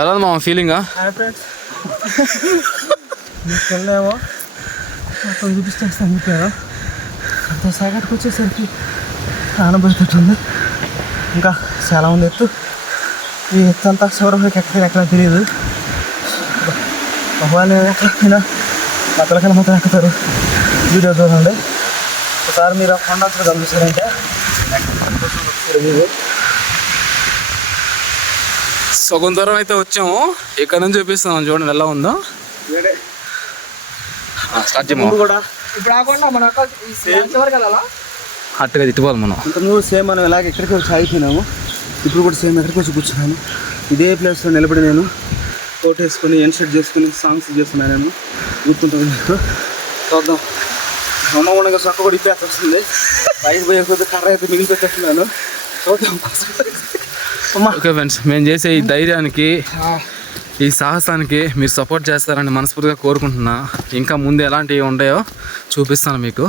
ఎలా మా ఫీలింగా? మీకు వెళ్ళామో మొత్తం చూపిస్తాను చెప్పాను. అంత సాగర్కి వచ్చేసరికి ఆనబోతుంది. ఇంకా చాలా ఉంది ఎత్తు. ఈ ఎత్తు అంతా చివరికి ఎక్కడ తెలియదు. ఒకవేళ ఎక్కడైనా మా పిల్లకాయలు మొత్తం ఎక్కుతారు. వీడియో చూడండి ఒకసారి. మీరు ఆ కొండ అక్కడ కనిపిస్తారంటే సగం దూరం అయితే వచ్చాము. ఇక్కడ నుంచి చూపిస్తున్నాం చూడండి ఎలా ఉందో. కూడా ఇప్పుడు ఆకుండా మనం అట్టుగా తిట్టుకోవాలి మనం. ఇంతకుముందు సేమ్ మనం ఇలాగ ఎక్కడికి వచ్చి ఆగిపోయినాము. ఇప్పుడు కూడా సేమ్ ఎక్కడికి వచ్చి కూర్చున్నాను. ఇదే ప్లేస్లో నిలబడి నేను కోట్ వేసుకొని ఎన్షర్ట్ చేసుకుని సాంగ్స్ చేస్తున్నాను. నేను కూర్చుంటాను. చూద్దాం. ఉండగా సొక్క కూడా ఇప్పేసి వస్తుంది. బయట పోయే కొద్ది కర్ర అయితే మిగిలి పెట్టేస్తున్నాను. చూద్దాం. ఓకే ఫ్రెండ్స్, మేము చేసే ఈ ధైర్యానికి ఈ సాహసానికి మీరు సపోర్ట్ చేస్తారని మనస్ఫూర్తిగా కోరుకుంటున్నా. ఇంకా ముందు ఎలాంటివి ఉంటాయో చూపిస్తాను మీకు.